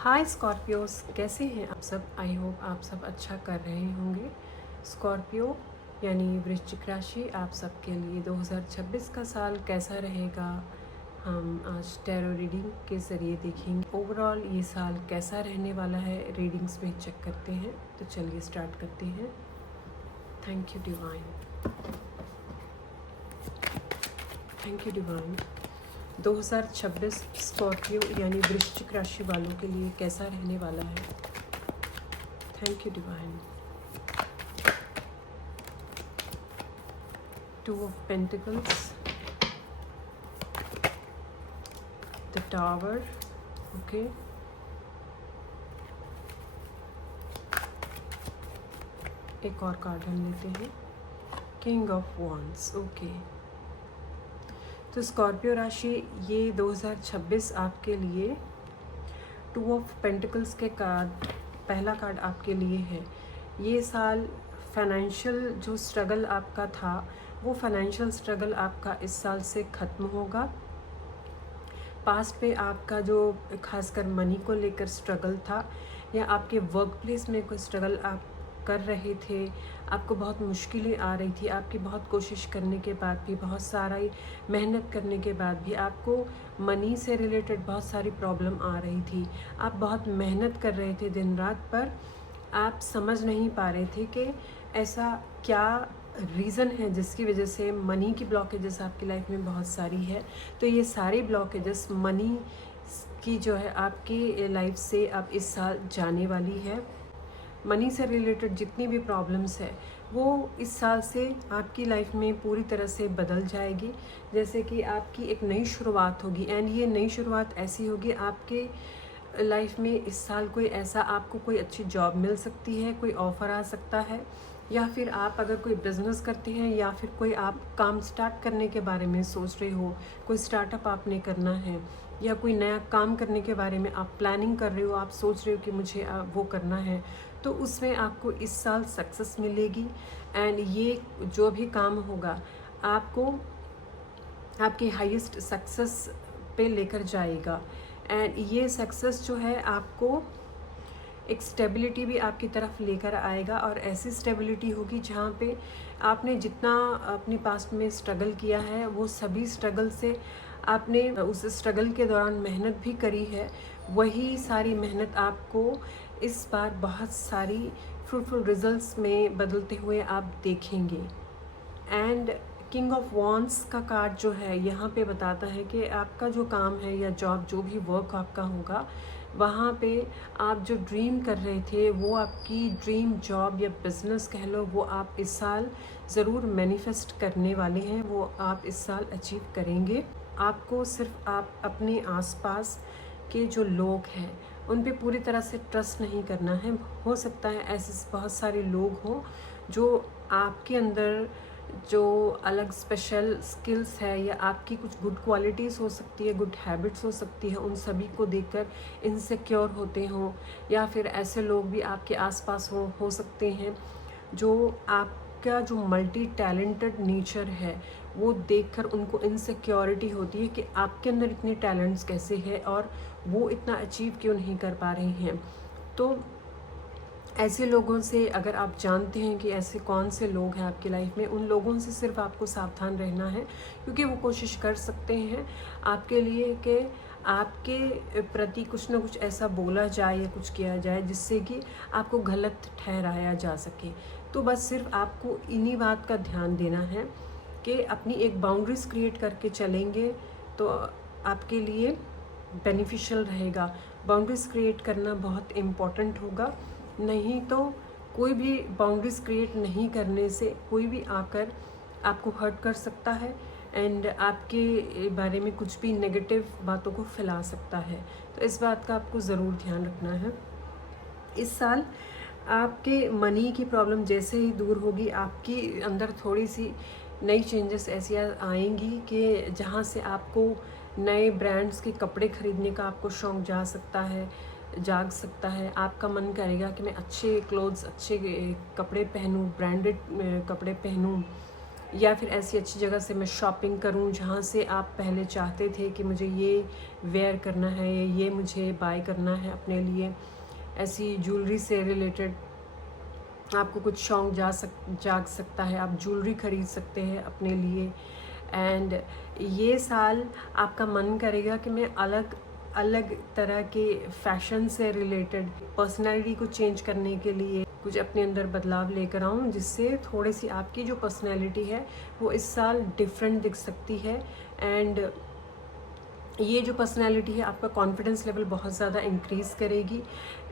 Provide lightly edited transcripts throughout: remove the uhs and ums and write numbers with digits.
हाय Scorpios, कैसे हैं आप सब। आई होप आप सब अच्छा कर रहे होंगे। स्कॉर्पियो यानी वृश्चिक राशि, आप सब के लिए 2026 का साल कैसा रहेगा हम आज टैरो रीडिंग के ज़रिए देखेंगे। ओवरऑल ये साल कैसा रहने वाला है रीडिंग्स में चेक करते हैं। तो चलिए स्टार्ट करते हैं। Thank you divine, thank you divine. 2026 Scorpio यानी वृश्चिक राशि वालों के लिए कैसा रहने वाला है। Thank you divine. 2 of Pentacles, the Tower, okay, एक और कार्ड हम लेते हैं, किंग ऑफ वॉन्ड्स, ओके। तो स्कॉर्पियो राशि, ये 2026 आपके लिए 2 ऑफ पेंटिकल्स के कार्ड, पहला कार्ड आपके लिए है। ये साल फाइनेंशियल जो स्ट्रगल आपका था, वो फाइनेंशियल स्ट्रगल आपका इस साल से ख़त्म होगा। पास्ट में आपका जो खासकर मनी को लेकर स्ट्रगल था, या आपके वर्क प्लेस में कोई स्ट्रगल आप कर रहे थे, आपको बहुत मुश्किलें आ रही थी, आपकी बहुत कोशिश करने के बाद भी, बहुत सारा मेहनत करने के बाद भी आपको मनी से रिलेटेड बहुत सारी प्रॉब्लम आ रही थी। आप बहुत मेहनत कर रहे थे दिन रात, पर आप समझ नहीं पा रहे थे कि ऐसा क्या रीज़न है जिसकी वजह से मनी की ब्लॉकेजेस आपकी लाइफ में बहुत सारी है। तो ये सारी ब्लॉकेजेस मनी की जो है आपकी लाइफ से अब इस साल जाने वाली है। मनी से रिलेटेड जितनी भी प्रॉब्लम्स है वो इस साल से आपकी लाइफ में पूरी तरह से बदल जाएगी। जैसे कि आपकी एक नई शुरुआत होगी, एंड ये नई शुरुआत ऐसी होगी आपके लाइफ में इस साल कोई ऐसा, आपको कोई अच्छी जॉब मिल सकती है, कोई ऑफ़र आ सकता है, या फिर आप अगर कोई बिज़नेस करते हैं, या फिर कोई आप काम स्टार्ट करने के बारे में सोच रहे हो, कोई स्टार्टअप आपने करना है, या कोई नया काम करने के बारे में आप प्लानिंग कर रहे हो, आप सोच रहे हो कि मुझे वो करना है, तो उसमें आपको इस साल सक्सेस मिलेगी। एंड ये जो भी काम होगा आपको आपके हाईएस्ट सक्सेस पे लेकर जाएगा। एंड ये सक्सेस जो है आपको एक स्टेबिलिटी भी आपकी तरफ लेकर आएगा, और ऐसी स्टेबिलिटी होगी जहाँ पे आपने जितना अपने पास्ट में स्ट्रगल किया है, वो सभी स्ट्रगल से आपने उस स्ट्रगल के दौरान मेहनत भी करी है, वही सारी मेहनत आपको इस बार बहुत सारी फ्रूटफुल रिजल्ट्स में बदलते हुए आप देखेंगे। एंड किंग ऑफ वॉन्ड्स का कार्ड जो है यहाँ पे बताता है कि आपका जो काम है या जॉब, जो भी वर्क आपका होगा, वहाँ पे आप जो ड्रीम कर रहे थे, वो आपकी ड्रीम जॉब या बिज़नेस कह लो, वो आप इस साल ज़रूर मैनिफेस्ट करने वाले हैं, वो आप इस साल अचीव करेंगे। आपको सिर्फ आप अपने आसपास के जो लोग हैं उन पे पूरी तरह से ट्रस्ट नहीं करना है। हो सकता है ऐसे बहुत सारे लोग हों जो आपके अंदर जो अलग स्पेशल स्किल्स है, या आपकी कुछ गुड क्वालिटीज़ हो सकती है, गुड हैबिट्स हो सकती है, उन सभी को देखकर इनसिक्योर होते हों, या फिर ऐसे लोग भी आपके आसपास हो सकते हैं जो आपका जो मल्टी टैलेंटेड नेचर है वो देखकर उनको इनसिक्योरिटी होती है कि आपके अंदर इतने टैलेंट्स कैसे हैं और वो इतना अचीव क्यों नहीं कर पा रहे हैं। तो ऐसे लोगों से अगर आप जानते हैं कि ऐसे कौन से लोग हैं आपकी लाइफ में, उन लोगों से सिर्फ आपको सावधान रहना है, क्योंकि वो कोशिश कर सकते हैं आपके लिए कि आपके प्रति कुछ ना कुछ ऐसा बोला जाए या कुछ किया जाए जिससे कि आपको गलत ठहराया जा सके। तो बस सिर्फ आपको इन्हीं बात का ध्यान देना है कि अपनी एक बाउंड्रीज क्रिएट करके चलेंगे तो आपके लिए बेनिफिशियल रहेगा। बाउंड्रीज क्रिएट करना बहुत इम्पॉर्टेंट होगा, नहीं तो कोई भी बाउंड्रीज क्रिएट नहीं करने से कोई भी आकर आपको हर्ट कर सकता है, एंड आपके बारे में कुछ भी नेगेटिव बातों को फैला सकता है। तो इस बात का आपको ज़रूर ध्यान रखना है। इस साल आपके मनी की प्रॉब्लम जैसे ही दूर होगी, आपकी अंदर थोड़ी सी नई चेंजेस ऐसी आएंगी कि जहाँ से आपको नए ब्रांड्स के कपड़े ख़रीदने का आपको शौक़ जाग सकता है। आपका मन करेगा कि मैं अच्छे क्लोथ्स, अच्छे कपड़े पहनूं, ब्रांडेड कपड़े पहनूं, या फिर ऐसी अच्छी जगह से मैं शॉपिंग करूं जहां से आप पहले चाहते थे कि मुझे ये वेयर करना है या ये मुझे बाय करना है अपने लिए। ऐसी ज्वेलरी से रिलेटेड आपको कुछ शौक़ जाग सकता है, आप ज्वेलरी ख़रीद सकते हैं अपने लिए। एंड ये साल आपका मन करेगा कि मैं अलग अलग तरह के फैशन से रिलेटेड पर्सनैलिटी को चेंज करने के लिए कुछ अपने अंदर बदलाव लेकर आऊँ, जिससे थोड़ी सी आपकी जो पर्सनैलिटी है वो इस साल डिफरेंट दिख सकती है। एंड ये जो पर्सनैलिटी है आपका कॉन्फिडेंस लेवल बहुत ज़्यादा इंक्रीज़ करेगी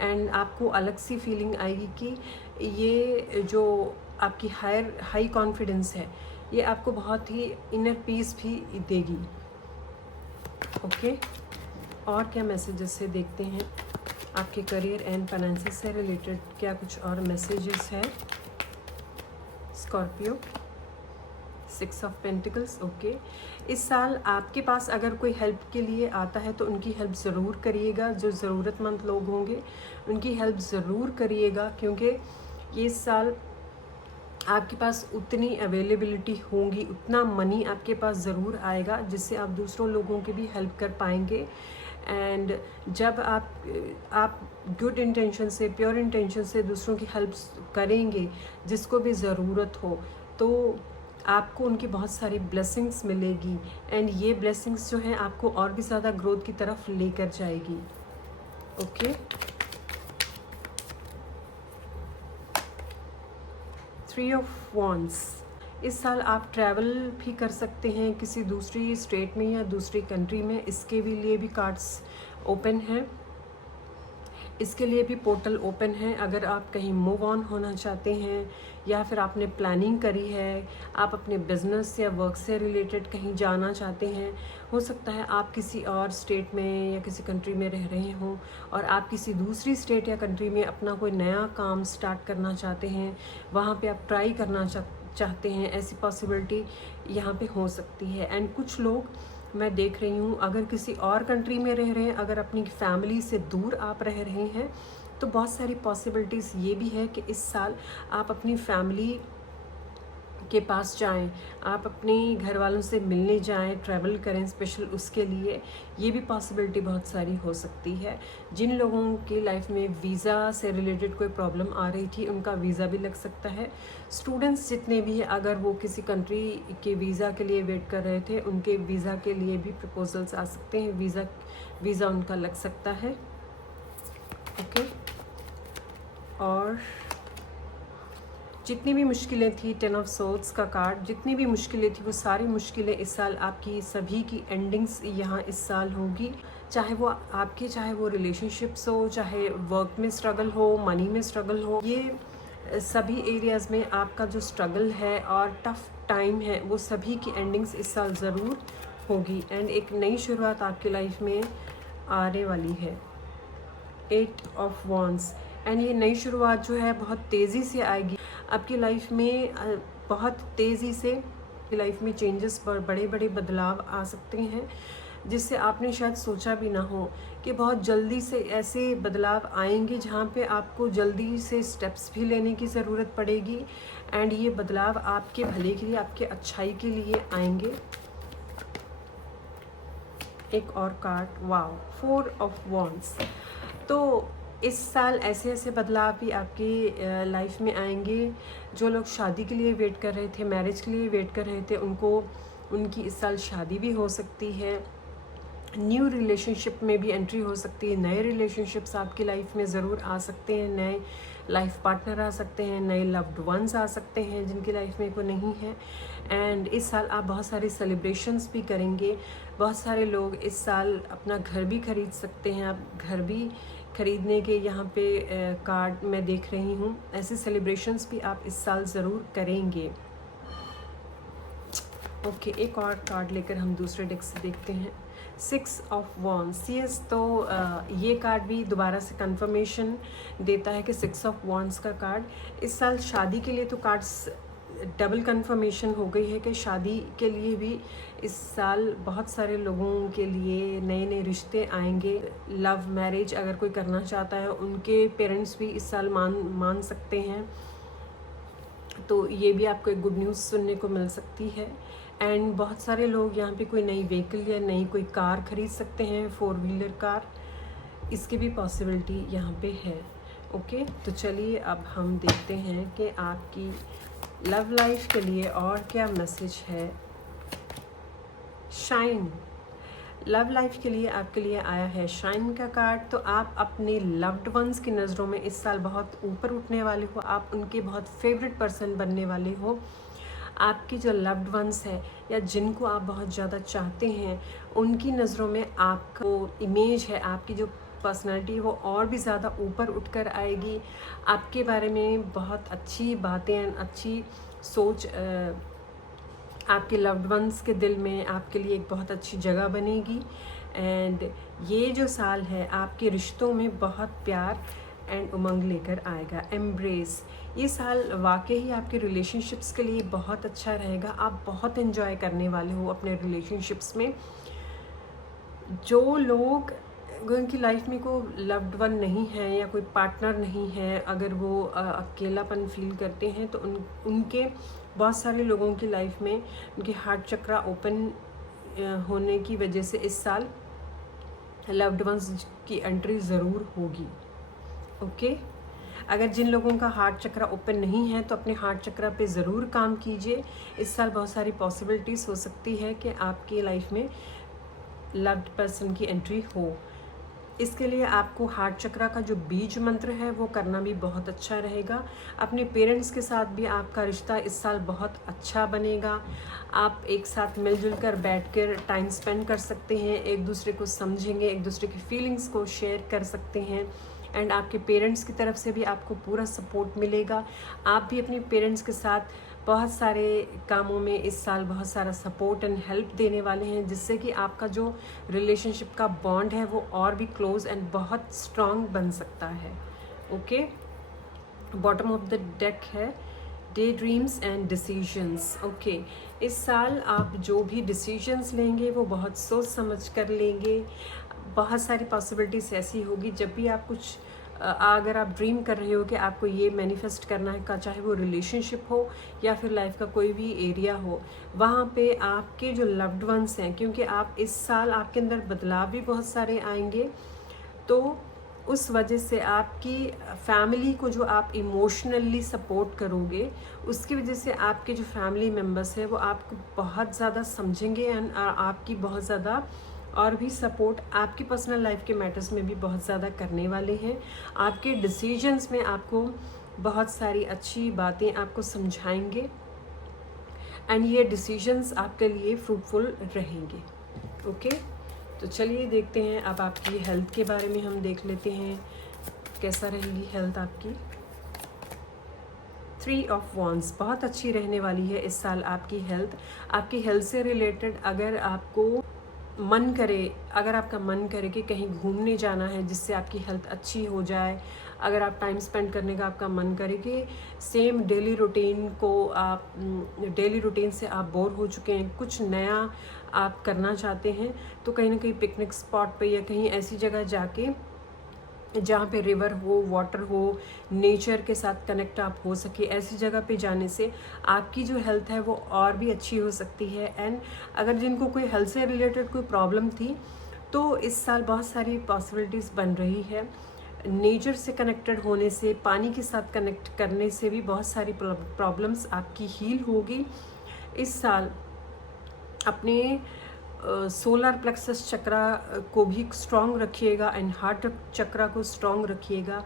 एंड आपको अलग सी फीलिंग आएगी कि ये जो आपकी हाई कॉन्फिडेंस है ये आपको बहुत ही इनर पीस भी देगी। ओके, और क्या मैसेजेस से देखते हैं आपके करियर एंड फाइनेंसेस से रिलेटेड, क्या कुछ और मैसेजेस है स्कॉर्पियो। 6 of pentacles. ओके, इस साल आपके पास अगर कोई हेल्प के लिए आता है तो उनकी हेल्प ज़रूर करिएगा। जो ज़रूरतमंद लोग होंगे उनकी हेल्प ज़रूर करिएगा, क्योंकि ये साल आपके पास उतनी अवेलेबिलिटी होगी, उतना मनी आपके पास ज़रूर आएगा जिससे आप दूसरों लोगों की भी हेल्प कर पाएंगे। एंड जब आप गुड इंटेंशन से, प्योर इंटेंशन से दूसरों की हेल्प करेंगे जिसको भी ज़रूरत हो, तो आपको उनकी बहुत सारी ब्लेसिंग्स मिलेगी। एंड ये ब्लेसिंग्स जो हैं आपको और भी ज़्यादा ग्रोथ की तरफ लेकर जाएगी। Okay, 3 of wands. इस साल आप ट्रैवल भी कर सकते हैं किसी दूसरी स्टेट में या दूसरी कंट्री में, इसके भी लिए भी कार्ड्स ओपन हैं, इसके लिए भी पोर्टल ओपन है। अगर आप कहीं मूव ऑन होना चाहते हैं या फिर आपने प्लानिंग करी है, आप अपने बिजनेस या वर्क से रिलेटेड कहीं जाना चाहते हैं, हो सकता है आप किसी और स्टेट में या किसी कंट्री में रह रहे हों और आप किसी दूसरी स्टेट या कंट्री में अपना कोई नया काम स्टार्ट करना चाहते हैं, वहाँ पे आप ट्राई करना चाहते हैं, ऐसी पॉसिबिलिटी यहाँ पे हो सकती है। एंड कुछ लोग मैं देख रही हूँ अगर किसी और कंट्री में रह रहे हैं, अगर अपनी फैमिली से दूर आप रह रहे हैं, तो बहुत सारी पॉसिबिलिटीज़ ये भी है कि इस साल आप अपनी फैमिली के पास जाएं, आप अपने घर वालों से मिलने जाएं, ट्रैवल करें स्पेशल उसके लिए। ये भी पॉसिबिलिटी बहुत सारी हो सकती है। जिन लोगों की लाइफ में वीज़ा से रिलेटेड कोई प्रॉब्लम आ रही थी उनका वीज़ा भी लग सकता है। स्टूडेंट्स जितने भी हैं अगर वो किसी कंट्री के वीज़ा के लिए वेट कर रहे थे, उनके वीज़ा के लिए भी प्रपोजल्स आ सकते हैं, वीज़ा उनका लग सकता है। ओके, और जितनी भी मुश्किलें थी, 10 ऑफ सोर्ड्स का कार्ड, जितनी भी मुश्किलें थी वो सारी मुश्किलें इस साल आपकी सभी की एंडिंग्स यहाँ इस साल होगी। चाहे वो रिलेशनशिप्स हो, चाहे वर्क में स्ट्रगल हो, मनी में स्ट्रगल हो, ये सभी एरियाज़ में आपका जो स्ट्रगल है और टफ टाइम है वो सभी की एंडिंग्स इस साल ज़रूर होगी। एंड एक नई शुरुआत आपकी लाइफ में आने वाली है। 8 ऑफ वॉन्ड्स। एंड ये नई शुरुआत जो है बहुत तेज़ी से आएगी आपकी लाइफ में, बहुत तेज़ी से लाइफ में चेंजेस, बड़े बड़े बदलाव आ सकते हैं जिससे आपने शायद सोचा भी ना हो कि बहुत जल्दी से ऐसे बदलाव आएंगे जहाँ पे आपको जल्दी से स्टेप्स भी लेने की ज़रूरत पड़ेगी। एंड ये बदलाव आपके भले के लिए, आपके अच्छाई के लिए आएंगे। एक और कार्ड, वाओ, 4 ऑफ वॉन्ड्स। तो इस साल ऐसे ऐसे बदलाव भी आपकी लाइफ में आएंगे। जो लोग शादी के लिए वेट कर रहे थे, मैरिज के लिए वेट कर रहे थे, उनकी इस साल शादी भी हो सकती है। न्यू रिलेशनशिप में भी एंट्री हो सकती है। नए रिलेशनशिप्स आपकी लाइफ में ज़रूर आ सकते हैं, नए लाइफ पार्टनर आ सकते हैं, नए लव्ड वंस आ सकते हैं जिनकी लाइफ में कोई नहीं है। एंड इस साल आप बहुत सारी सेलिब्रेशंस भी करेंगे। बहुत सारे लोग इस साल अपना घर भी खरीद सकते हैं। आप घर भी खरीदने के यहाँ पे कार्ड मैं देख रही हूँ। ऐसे सेलिब्रेशंस भी आप इस साल ज़रूर करेंगे। ओके, एक और कार्ड लेकर हम दूसरे डेक से देखते हैं। 6 ऑफ वॉन्ड्स। यस, तो ये कार्ड भी दोबारा से कंफर्मेशन देता है कि 6 ऑफ वॉन्ड्स का कार्ड इस साल शादी के लिए, तो कार्ड्स डबल कंफर्मेशन हो गई है कि शादी के लिए भी इस साल बहुत सारे लोगों के लिए नए नए रिश्ते आएंगे। लव मैरिज अगर कोई करना चाहता है, उनके पेरेंट्स भी इस साल मान सकते हैं। तो ये भी आपको एक गुड न्यूज़ सुनने को मिल सकती है। एंड बहुत सारे लोग यहाँ पे कोई नई व्हीकल या नई कोई कार खरीद सकते हैं, 4 व्हीलर कार, इसकी भी पॉसिबिलिटी यहाँ पे है। ओके, तो चलिए अब हम देखते हैं कि आपकी लव लाइफ के लिए और क्या मैसेज है। शाइन, लव लाइफ के लिए आपके लिए आया है शाइन का कार्ड। तो आप अपने लव्ड वंस की नज़रों में इस साल बहुत ऊपर उठने वाले हो, आप उनके बहुत फेवरेट पर्सन बनने वाले हो। आपकी जो लव्ड वंस है या जिनको आप बहुत ज़्यादा चाहते हैं, उनकी नज़रों में आपका इमेज है, आपकी जो पर्सनालिटी वो और भी ज़्यादा ऊपर उठकर आएगी। आपके बारे में बहुत अच्छी बातें, अच्छी सोच आपके लव्ड वंस के दिल में आपके लिए एक बहुत अच्छी जगह बनेगी। एंड ये जो साल है आपके रिश्तों में बहुत प्यार एंड उमंग लेकर आएगा, एम्ब्रेस। ये साल वाकई ही आपके रिलेशनशिप्स के लिए बहुत अच्छा रहेगा। आप बहुत एंजॉय करने वाले हो अपने रिलेशनशिप्स में। जो लोग उनकी लाइफ में कोई लव्ड वन नहीं है या कोई पार्टनर नहीं है, अगर वो अकेलापन फील करते हैं, तो उनके बहुत सारे लोगों की लाइफ में उनके हार्ट चक्रा ओपन होने की वजह से इस साल लव्ड वंस की एंट्री ज़रूर होगी। ओके, अगर जिन लोगों का हार्ट चक्रा ओपन नहीं है तो अपने हार्ट चक्रा पे ज़रूर काम कीजिए। इस साल बहुत सारी पॉसिबिलिटीज़ हो सकती है कि आपकी लाइफ में लव्ड पर्सन की एंट्री हो। इसके लिए आपको हार्ट चक्रा का जो बीज मंत्र है वो करना भी बहुत अच्छा रहेगा। अपने पेरेंट्स के साथ भी आपका रिश्ता इस साल बहुत अच्छा बनेगा। आप एक साथ मिलजुल कर बैठ कर टाइम स्पेंड कर सकते हैं, एक दूसरे को समझेंगे, एक दूसरे की फीलिंग्स को शेयर कर सकते हैं। एंड आपके पेरेंट्स की तरफ से भी आपको पूरा सपोर्ट मिलेगा। आप भी अपने पेरेंट्स के साथ बहुत सारे कामों में इस साल बहुत सारा सपोर्ट एंड हेल्प देने वाले हैं, जिससे कि आपका जो रिलेशनशिप का बॉन्ड है वो और भी क्लोज एंड बहुत स्ट्रॉन्ग बन सकता है। Okay, bottom of the deck है day dreams and decisions. Okay, इस साल आप जो भी डिसीजंस लेंगे वो बहुत सोच समझ कर लेंगे। बहुत सारी पॉसिबिलिटीज़ ऐसी होगी, जब भी आप कुछ अगर आप ड्रीम कर रहे हो कि आपको ये मैनिफेस्ट करना है, चाहे वो रिलेशनशिप हो या फिर लाइफ का कोई भी एरिया हो, वहाँ पे आपके जो लव्ड वंस हैं, क्योंकि आप इस साल आपके अंदर बदलाव भी बहुत सारे आएंगे, तो उस वजह से आपकी फैमिली को जो आप इमोशनली सपोर्ट करोगे, उसकी वजह से आपके जो फैमिली मेम्बर्स हैं वो आपको बहुत ज़्यादा समझेंगे एंड आपकी बहुत ज़्यादा और भी सपोर्ट आपकी पर्सनल लाइफ के मैटर्स में भी बहुत ज़्यादा करने वाले हैं। आपके डिसीजंस में आपको बहुत सारी अच्छी बातें आपको समझाएंगे एंड ये डिसीजंस आपके लिए फ्रूटफुल रहेंगे। ओके, तो चलिए देखते हैं अब आपकी हेल्थ के बारे में हम देख लेते हैं कैसा रहेगी हेल्थ आपकी। 3 ऑफ वॉन्ड्स बहुत अच्छी रहने वाली है इस साल आपकी हेल्थ। आपकी हेल्थ से रिलेटेड अगर आपको मन करे, अगर आपका मन करे कि कहीं घूमने जाना है जिससे आपकी हेल्थ अच्छी हो जाए, अगर आप टाइम स्पेंड करने का आपका मन करे कि सेम डेली रूटीन को आप डेली रूटीन से आप बोर हो चुके हैं, कुछ नया आप करना चाहते हैं, तो कहीं ना कहीं पिकनिक स्पॉट पे या कहीं ऐसी जगह जाके जहाँ पे रिवर हो, वाटर हो, नेचर के साथ कनेक्ट आप हो सके, ऐसी जगह पे जाने से आपकी जो हेल्थ है वो और भी अच्छी हो सकती है। एंड अगर जिनको कोई हेल्थ से रिलेटेड कोई प्रॉब्लम थी, तो इस साल बहुत सारी पॉसिबिलिटीज़ बन रही है। नेचर से कनेक्टेड होने से, पानी के साथ कनेक्ट करने से भी बहुत सारी प्रॉब्लम्स आपकी हील होगी। इस साल अपने सोलर प्लेक्सस चक्रा को भी स्ट्रॉन्ग रखिएगा एंड हार्ट चक्रा को स्ट्रॉन्ग रखिएगा।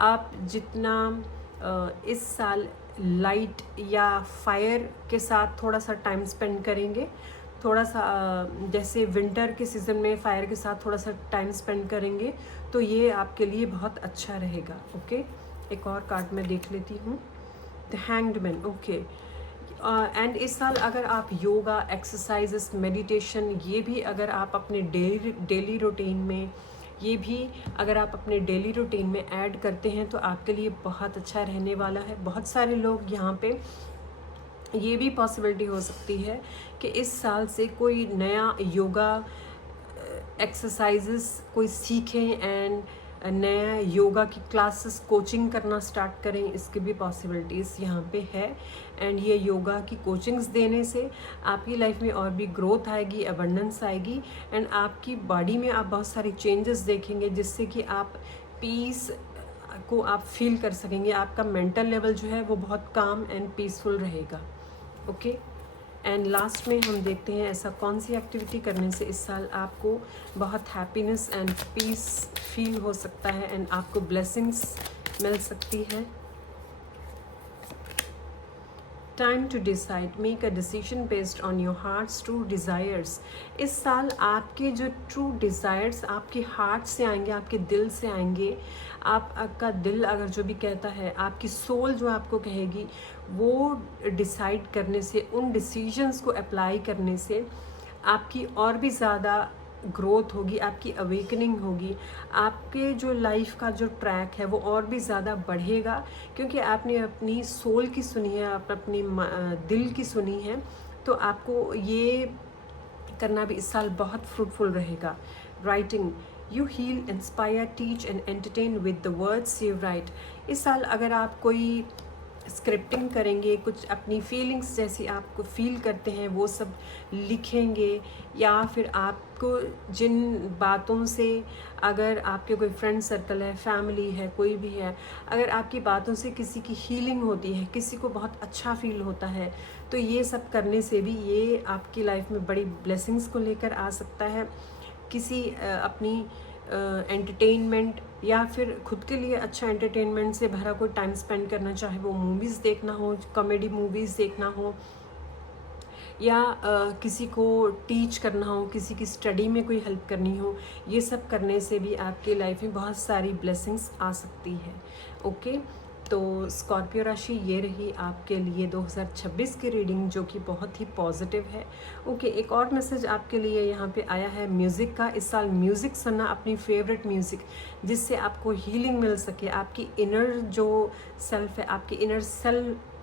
आप जितना इस साल लाइट या फायर के साथ थोड़ा सा टाइम स्पेंड करेंगे, थोड़ा सा जैसे विंटर के सीज़न में फायर के साथ थोड़ा सा टाइम स्पेंड करेंगे, तो ये आपके लिए बहुत अच्छा रहेगा। ओके, एक और कार्ड मैं देख लेती हूँ, the hanged man. Okay, and इस साल अगर आप योगा, एक्सरसाइजेस, मेडिटेशन, ये भी अगर आप अपने डेली रूटीन में, ये भी अगर आप अपने डेली रूटीन में ऐड करते हैं तो आपके लिए बहुत अच्छा रहने वाला है। बहुत सारे लोग यहाँ पे ये भी पॉसिबिलिटी हो सकती है कि इस साल से कोई नया योगा एक्सरसाइजेस कोई सीखें एंड नया योगा की क्लासेस कोचिंग करना स्टार्ट करें, इसकी भी पॉसिबिलिटीज़ यहाँ पे है। एंड ये योगा की कोचिंग्स देने से आपकी लाइफ में और भी ग्रोथ आएगी, अबंडेंस आएगी, एंड आपकी बॉडी में आप बहुत सारी चेंजेस देखेंगे, जिससे कि आप पीस को आप फील कर सकेंगे। आपका मेंटल लेवल जो है वो बहुत काम एंड पीसफुल रहेगा। ओके, एंड लास्ट में हम देखते हैं ऐसा कौन सी एक्टिविटी करने से इस साल आपको बहुत हैप्पीनेस एंड पीस फील हो सकता है एंड आपको ब्लेसिंग्स मिल सकती है। Time to decide, make a decision based on your heart's true desires. इस साल आपके जो ट्रू डिज़ायर्स आपके हार्ट से आएंगे, आपके दिल से आएंगे। आपका दिल अगर जो भी कहता है, आपकी सोल जो आपको कहेगी, वो डिसाइड करने से, उन डिसीजंस को अप्लाई करने से आपकी और भी ज़्यादा ग्रोथ होगी, आपकी अवेकनिंग होगी, आपके जो लाइफ का जो ट्रैक है वो और भी ज़्यादा बढ़ेगा, क्योंकि आपने अपनी सोल की सुनी है, आप अपनी दिल की सुनी है। तो आपको ये करना भी इस साल बहुत फ्रूटफुल रहेगा। Writing, you heal, inspire, teach and entertain with the words you write. इस साल अगर आप कोई स्क्रिप्टिंग करेंगे, कुछ अपनी फीलिंग्स जैसी आपको फील करते हैं वो सब लिखेंगे, या फिर आपको जिन बातों से, अगर आपके कोई फ्रेंड सर्कल है, फैमिली है, कोई भी है, अगर आपकी बातों से किसी की हीलिंग होती है, किसी को बहुत अच्छा फील होता है, तो ये सब करने से भी ये आपकी लाइफ में बड़ी ब्लेसिंग्स को लेकर आ सकता है। किसी अपनी एंटरटेनमेंट या फिर खुद के लिए अच्छा एंटरटेनमेंट से भरा कोई टाइम स्पेंड करना, चाहे वो मूवीज़ देखना हो, कॉमेडी मूवीज़ देखना हो, या किसी को टीच करना हो, किसी की स्टडी में कोई हेल्प करनी हो, ये सब करने से भी आपकी लाइफ में बहुत सारी ब्लेसिंग्स आ सकती है। ओके, तो स्कॉर्पियो राशि ये रही आपके लिए 2026 की रीडिंग, जो कि बहुत ही पॉजिटिव है। ओके, एक और मैसेज आपके लिए यहाँ पे आया है म्यूज़िक का। इस साल म्यूज़िक सुनना, अपनी फेवरेट म्यूज़िक, जिससे आपको हीलिंग मिल सके, आपकी इनर जो सेल्फ है, आपकी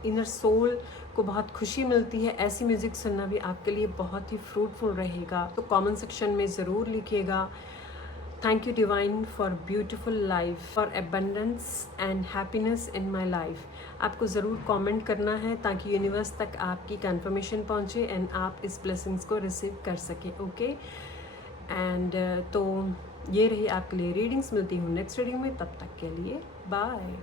इनर सोल को बहुत खुशी मिलती है, ऐसी म्यूज़िक सुनना भी आपके लिए बहुत ही फ्रूटफुल रहेगा। तो कमेंट सेक्शन में ज़रूर लिखिएगा, thank you divine for beautiful life, for abundance and happiness in my life. आपको ज़रूर कमेंट करना है ताकि यूनिवर्स तक आपकी कंफर्मेशन पहुँचे एंड आप इस ब्लेसिंग्स को रिसीव कर सकें। ओके, एंड तो ये रही आपके लिए रीडिंग्स। मिलती हूँ नेक्स्ट रीडिंग में, तब तक के लिए बाय।